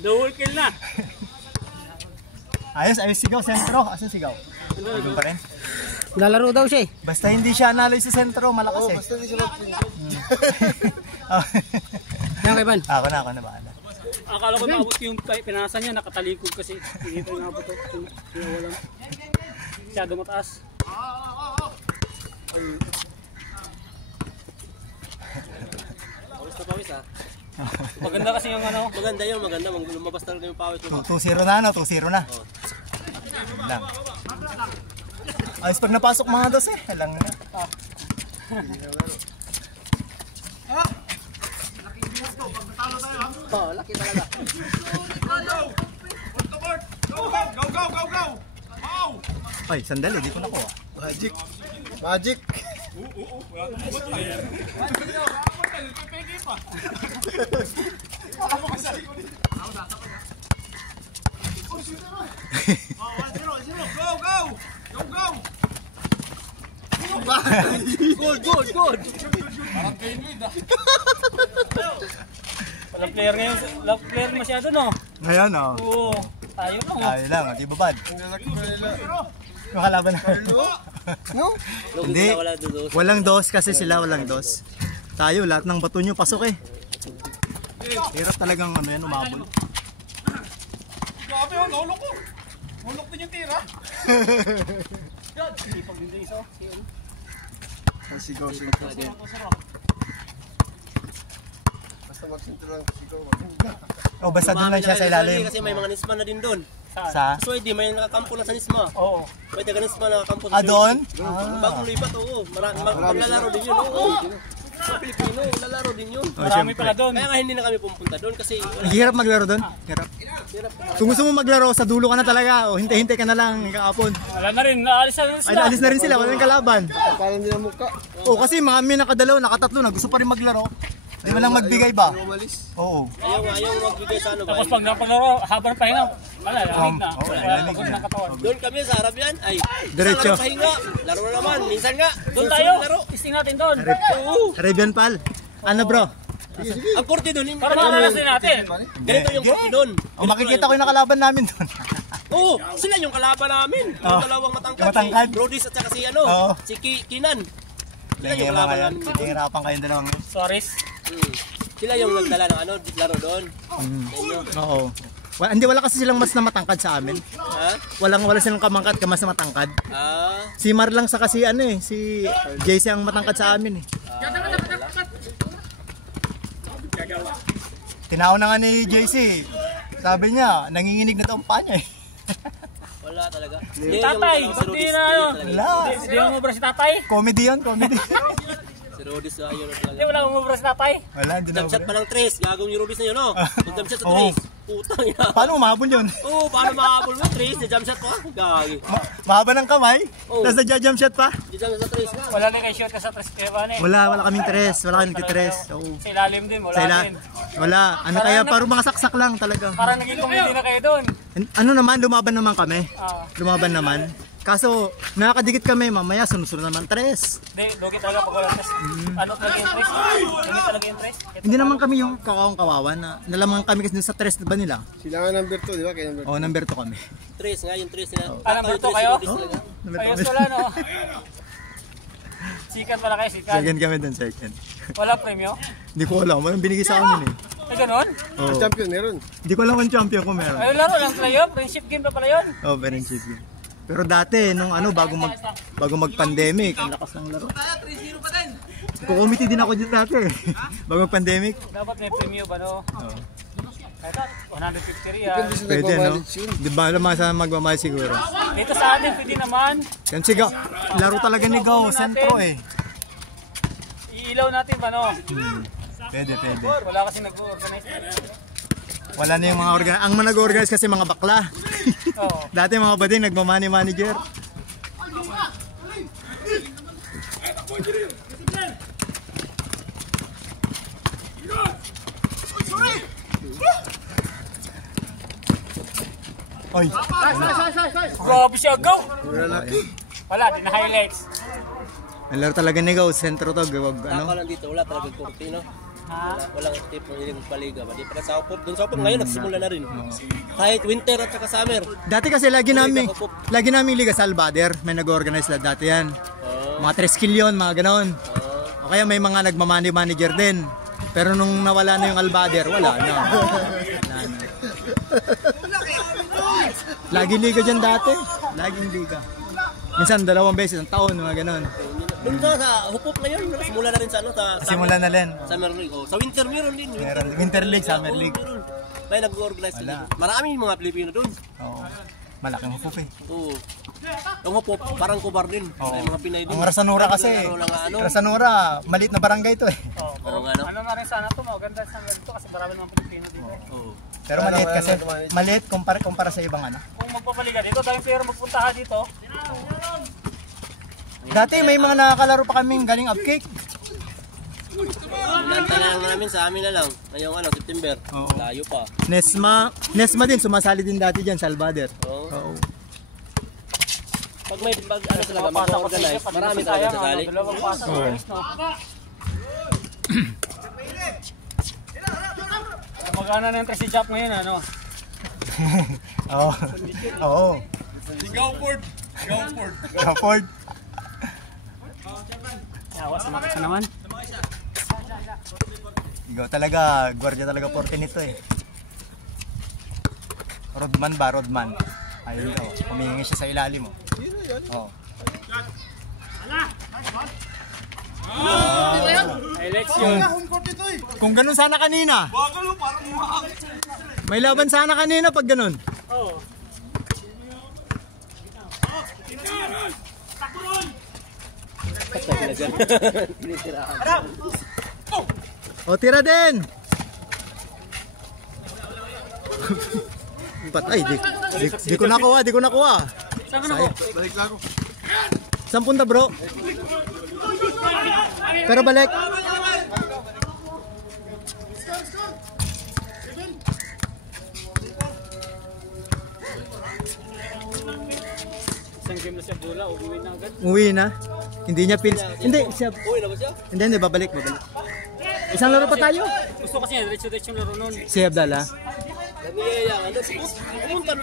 Double kill na. Ayos sigaw, sentro. Asan sigaw? Doon pa rin. Lalaro daw siya eh. Basta hindi siya analoy sa sentro, malakas eh. Basta hindi siya mag-pinch. Yan kay Van. Ako na bahala. Akala ko naabot yung pinasa niya, nakatalikod kasi. Hindi ito naabot ito. Pinawalan. Masyado mataas. Pawis na pawis ah. Maganda kasi yung ano. Maganda yun, maganda. Lumabas talaga yung pawis mo. 2-0 na ano, 2-0 na. Lang. Ayos pag napasok mga dos eh. Alang na. Oh, laki talaga. Ay, sandali, di ko nakuha. Magic. Good. Parang kayo lead ah. Walang player ngayon. Walang player masyado no? Ngayon oh. Oo. Tayo lang oh. Tayo lang, di ba bad? Yung kalaban na. No? Hindi, walang dos kasi sila walang dos. Tayo, lahat ng bato nyo pasok eh. Hirap talagang ano yan, umabol. Grabe oh, nahulok ko. Nahulok din yung tira. Sipag din isa. Sigaw. Basta magsinto lang sigaw. Oh, basta doon lang siya sa ilalim. Kasi may mga nisma na din doon. Sa? So, hindi, may nakakampo na sa nisma. Oo. May taga nisma na nakakampo sa doon? Bagong lipat, oo. Maglalaro din yun, oo. Sa Pilipino, lalaro din yun. Marami pala doon. Kaya nga hindi na kami pumunta doon kasi... Hirap maglaro doon? Hirap. Kung gusto mo maglaro, sa dulo ka na talaga. O hintay-hintay ka na lang, kakapon. Wala na rin, naalis na rin sila. Ay, naalis na rin sila, walang kalaban. Parang hindi na mukha. O kasi mga may nakadalaw, nakatatlo na, gusto pa rin maglaro. Hindi mo lang magbigay ba? Oo. Ayaw magbigay sa ano ba? Tapos pag napaglaro, habang pahinga, wala, lamig na. Wala, pagod ng katawan. Doon kami sa harap yan, ay... Diretso. Sa pahinga, laro na naman, minsan nga. Doon tayo, testing natin doon. Arabian pal. Ano bro? Ang korte doon, Para makakalas din natin. ganito yung korte doon. O makikita ko yung nakalaban namin doon. Oo, sila yung kalaban namin. Yung dalawang matangkad. Matangkad. Si Brodis at saka si si Kinan. Sila yung Yung kalaban mga namin. hihirapan kayong dalawang. Suarez. Sila yung nagdala ng laro doon. Oo. Wala kasi silang mas na matangkad sa amin. Ha? Wala silang kamangkat mas na matangkad. Si Mar lang sa kasi ano eh, si JC ang matangkad sa amin eh. Tinaw na nga ni JC. Sabi niya, nanginginig na daw ang paa niya eh. Wala talaga. Tatay, pati na yun. Wala. Hindi mo mabra si tatay. Comedy yun, comedy. Si Rodis ayun na talaga. Hindi, wala mo mabra si tatay. Wala, hindi na. Jump shot pa lang tres. Gagawin yung Rodis na yun, no? Jump shot sa Oo. tres. Putang ina. Paano umabol yun? Oo, paano makahabol mo? Tres, jump shot pa. Gagi. Mahaba ng kamay, Oo. tapos nagja-jump shot pa. Jump shot sa tres nga. Wala na kayo shot ka sa tres kaya ba eh. Wala kaming tres, wala kaming nagtitres. Oo. Sa ilalim din, wala din. Wala. Ano kaya, parang mga saksak lang talaga. Parang naging comedy na kayo doon. Ano naman, lumaban naman kami. Ah. Lumaban naman. Kaso, nakakadikit kami, mamaya sunod-sunod naman tres. Hindi, lugi talaga pag wala tres. Ano talaga yung tres? Lugi talaga yung tres? Hindi naman kami yung kawawa na nalaman kami kasi dun sa tres ba nila. Sila nga number 2, di ba? Kaya number 2. Oo, number 2 kami. Tres nga, yung tres nila. Number 2 kayo? Number Ayos 2 wala no? Sikat pala kayo, sikat. Second kami dun, second. Wala premyo? Hindi ko alam, walang binigay sa amin eh. Ay, ganun? Oo. Champion meron. Hindi ko alam kung champion ko meron. Ayun laro lang pala yun, friendship game pa pala yun. Oh, pero cheap yun. Pero dati, nung ano, bago mag-pandemic, ang lakas ng laro. 3-0 pa din. Kukomiti din ako dyan dati. Bago mag-pandemic. Dapat may premyo ba no? Oo. Kahit 150 riyan. Pwede, no? Di ba alam mga magmamahal siguro? Dito sa atin, pwede naman. Yan si Gao. Laro talaga ni Gao, sentro eh. Iilaw natin ba no? Pwede. Wala kasi nag-organize. Wala na yung mga ang mga nag-organize kasi mga bakla. Oo. Dati mga bading nagmamani manager. Oy. Grabe siya, go! Wala, di na highlights. Ang laro talaga ni Gao, sentro to. Ano? Ako lang dito, wala talagang korte, no? Walang tip ng hiling paliga. Hindi pa sa Hupop. Doon sa Hupop ngayon nagsimula na rin. Kahit winter at saka summer. Dati kasi lagi namin liga sa Albader. May nag-organize na dati yan. Mga 3 kilyon, mga ganon. O kaya may mga nagmamani-manager din. Pero nung nawala na yung Albader, wala na. Lagi liga dyan dati. Laging liga. Minsan 2 beses ang taon, mga ganon. Doon sa Hupop ngayon, simula na rin sa Simula na rin. Summer League. Sa winter meron din. Winter League, Summer League. May nag-organize din. Maraming mga Pilipino doon. Oo. Malaking Hupop eh. Oo. Ang Hupop, parang kubar din. May mga Pinay din. Ang Rasanura kasi. Rasanura, maliit na barangay to eh. Oo nga, no? Ano na rin sana ito, maganda sa ito kasi marami naman Pilipino dito. Oo. Pero maliit kasi. Maliit kumpara sa ibang ano. Kung magpapaliga dito, dahil pero magpuntahan dito. Dati may mga nakakalaro pa kaming galing upcake. Nanta na lang namin sa amin na lang. Ngayong September. Layo pa. Nesma din, sumasali din dati dyan sa Albader. Oo. Pag may talaga mag-organize, marami talaga sasali. Magana na yung Tracy Chop ngayon, ano? Oo. Gaupord. Yawa, sumakit ka naman. Ikaw talaga, gwardiya talaga 14 nito eh. Rodman. Ayun daw, humihingi siya sa ilalim mo. Oo. Election. Kung ganun sana kanina. May laban sana kanina pag ganun. Oo. O, tira din! Patay, di ko nakuha. Saan ka na po? Balik lang ako. 10 punta bro. Pero balik. Isang game na siya Bula, uwi na agad. Uwi na. Hindi niya pils. Hindi, siya. Uy, na ba siya? Hindi, babalik. Isang laro pa tayo. Gusto kasi niya, diretso-diretso yung laro nun. Si Abdallah. Nagniyayayan. Pumunta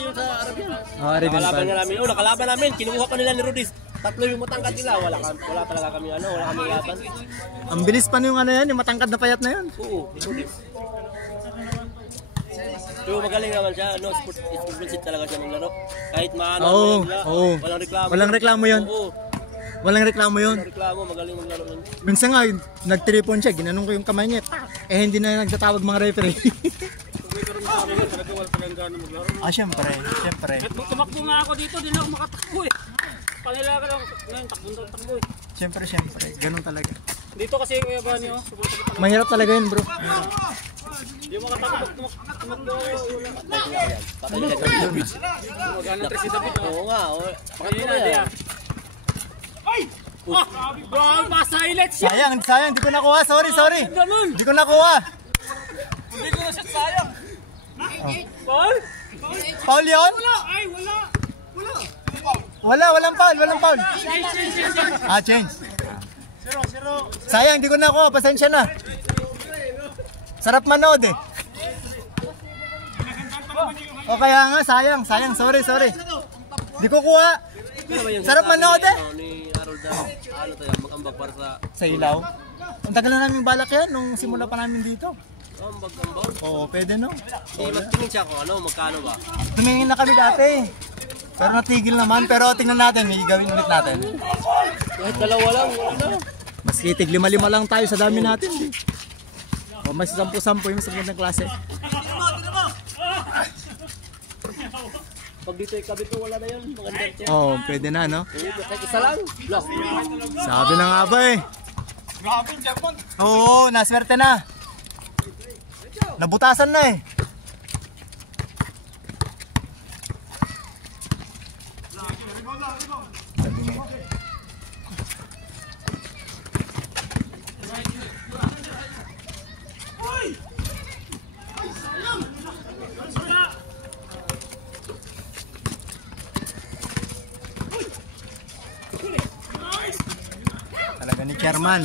yun sa Arabian. Arabian Nakalaban fan. nga namin. Nakalaban namin. Kinuha pa nila ni Rudis. 3 yung matangkad nila. Wala talaga kami wala kami laban. Ang bilis pa yung yan, yung matangkad na payat na yan. Oo, ni Rudis. Pero magaling naman siya, sportsmanship talaga siya maglaro. Kahit maano walang reklamo. Walang reklamo yun. Oo, Walang reklamo yun. walang reklamo, magaling maglaro nun. Minsan nga, nag-tripon siya, ginanong ko yung kamay niya. Hindi na nagtatawag mga referee. Kung may karoon sa amin, talaga wala talagang gano'n maglaro. Siyempre. At tumakbo nga ako dito, di na ako makatakbo eh. Panila ka lang, ngayon takbo eh. Siyempre. Ganun talaga. Dito kasi Kuya Bani, Mahirap talaga yun, bro. Di mo makatakbo, tumakbo. Patay na ganun. Magana Tracy David. Oo nga, Ayun na, diya. Bro, pa-silent siya. Sayang, di ko nakuha. Sorry. Ganun. Di ko nakuha. Hindi ko na siya sayang. Paul? Foul yun? Ay, wala. Walang foul. Change. Sayang, di ko nakuha. Pasensya na. Sarap manood eh. O kaya nga, sayang. Sorry. Di ko kuha. Sarap manood eh. Ni Harold ano tayo, mag-ambag para Sa ilaw. Ang tagal na namin balak yan nung simula pa namin dito. ambag-ambag. Oo, pwede no. Magtingin siya kung magkano ba? Tumingin na kami dati. Pero natigil naman. Pero tingnan natin, may gawin ulit natin. Kahit dalawa lang, wala na. Mas itig, 5-5 lang tayo sa dami natin. O mas 10-10 yung sa magandang klase. Pag dito ikabit ko, wala na yun. Magandang siya. Oo, pwede na no. Kahit isa lang. Block. Sabi na nga ba eh. Oo, naswerte na. Nabutasan na eh. Talaga ni Chairman.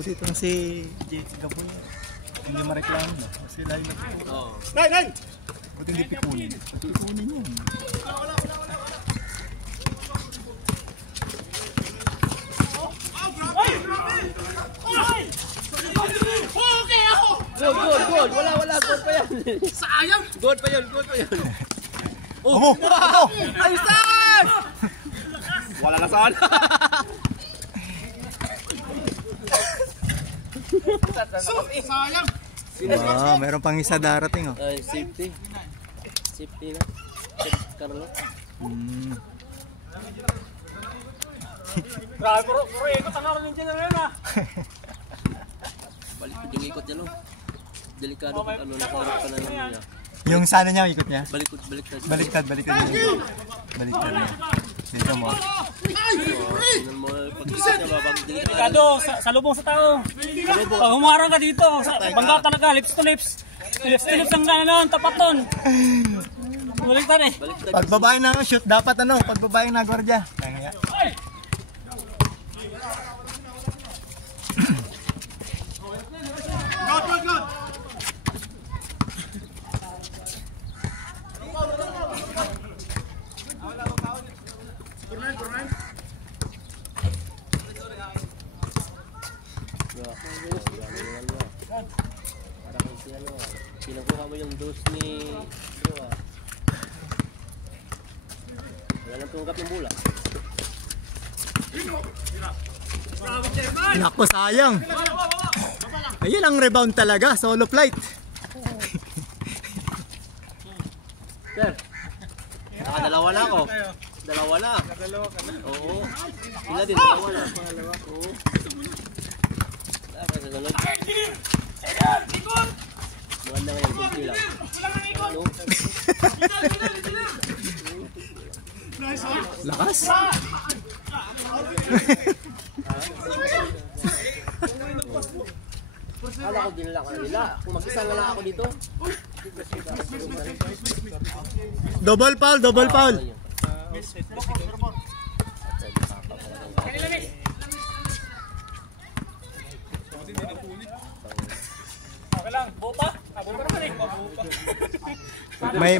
Buti itong si JT Gaboy. Hindi mareklamo na. Kasi layo na po. Oo. Buti hindi pikunin. Pikunin yun. Goal. Wala. Goal pa yan. Sayang! Goal pa yun. Oh! Ayos na! Wala na saan. Sayang! Wow, meron pang isa darating oh. Ay, safety. Safety na. Carlo. Grabe, puro ikot ang naroon din dyan na. Balik yung ikot yan, oh. Delikado kung ano, nakarap ka na lang niya. Yung sana niya, ikot niya. Baliktad. Baliktad yun. Baliktad niya. Dito mo. Tingnan mo, pag-isip niya, babang delikado. Delikado, sa lubong sa tao. Pag humarang ka dito, bangga talaga, lips to lips. Lips to lips ang gano'n, tapat nun. Baliktad eh. Pagbabae na shoot, dapat pagbabae na gwardiya. Kaya. Pinakuha mo yung dose ni Bro, ah. Wala nang tunggap ng bola. Naku, sayang. Ayun ang rebound talaga, solo flight. Sir, nakadalawa na ako. Dalawa na. Oo. Sila din, dalawa na. Oo. Wala ka sa sunod. Maganda ngayon, kunti lang. Ano? Lakas. Kala ko dinala ka nila. Kung mag-isa na lang ako dito. Double foul. Okay lang, bupa. Bupa naman eh.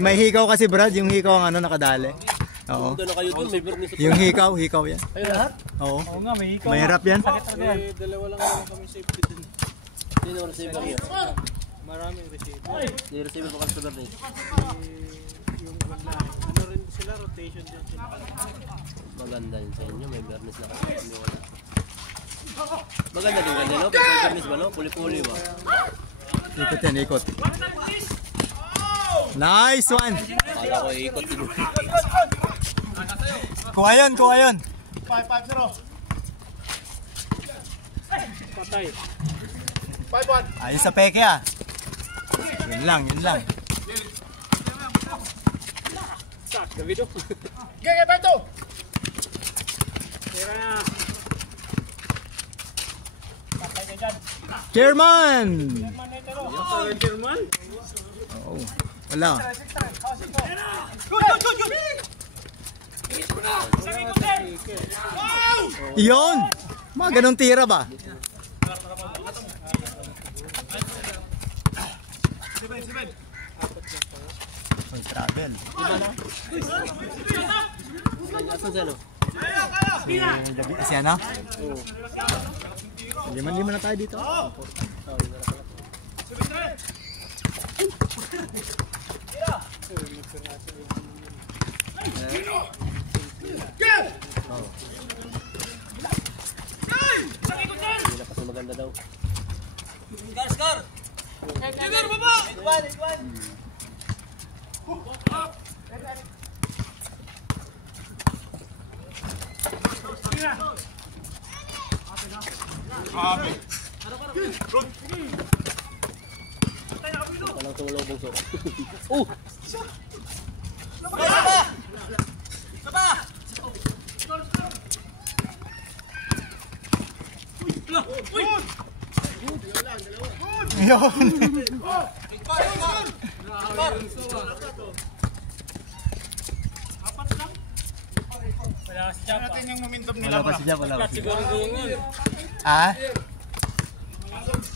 May hikaw kasi Brad, yung hikaw ang nakadali. Oo. Doon na kayo doon, may burnis. Yung hikaw yan. Kayo lahat? Oo. Oo nga, may ikaw. Mahirap yan. Dalawa lang naman kami safety din. Sino ang receiver niya? Maraming receiver. May receiver pa kasi sa burnis. Yung wala. Ano rin sila, rotation din sila. Maganda yun sa inyo, may burnis na kasi. May wala. Maganda din ganyan, no? May burnis ba, no? Puli-puli ba? Ikot. Nice one. Kala ko ikot din. Kuha yun. 5-5-0. Patay. 5-1. Ayos sa peke ah. Yun lang. Sak, Davido. Gaya Beto! Tira na. Patay ka dyan. Chairman. German. Oo. Wala. Yun. Mga ganong tira ba? May travel. Asan siya, no? Si ano? Liman na tayo dito. Hindi na kasi maganda daw. Walang tumulong so. Oh! Yun. Wala si Japa. Natin yung momentum nila. Wala pa si Jap, wala pa si Jap. Siguro yun. Ah?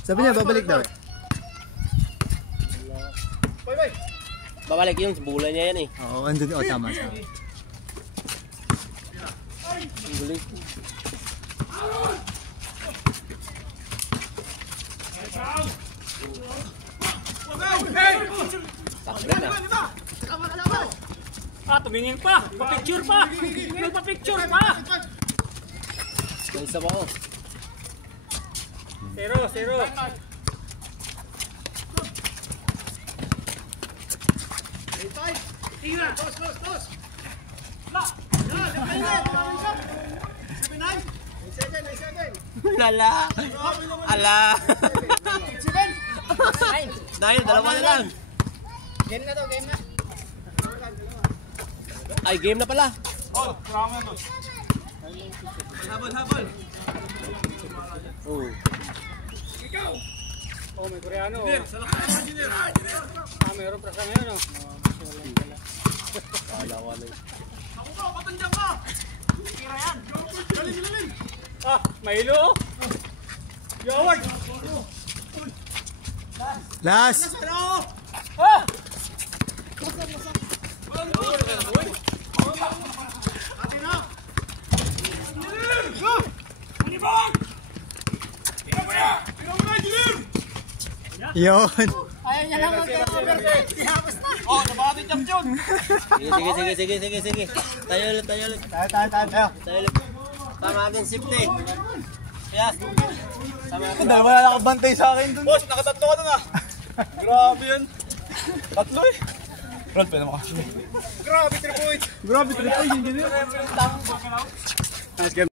Sabi niya, babalik daw eh. Babalik yun, bulan niya yan eh. Oo, andun. Oh, tama. Bulan. Takbret na. Tumingin pa. Pa-picture pa. Pa-picture pa. May isa ba ako? 0-0. Lala. Ala. Dahil, dalawa na lang. Game na to, game na. Ay, game na pala. Oh. Oh, may Koreano. Mayroon prasa ngayon, oh. Kalawa na yun. Mahilo, oh. Yawag. Last! Yun. Ayaw niya lang mag-overtake. Sige. Tayo ulit. Tayo. Tayo ulit. Tama akin, safety. Yes. Tama akin. Dalawa na nakabantay sa akin dun. Boss, nakatatlo ka dun ah. Grabe yun. Tatlo eh. Brad, pwede mo kasi. Grabe 3 points. Grabe 3 points. Yun yun. Nice game.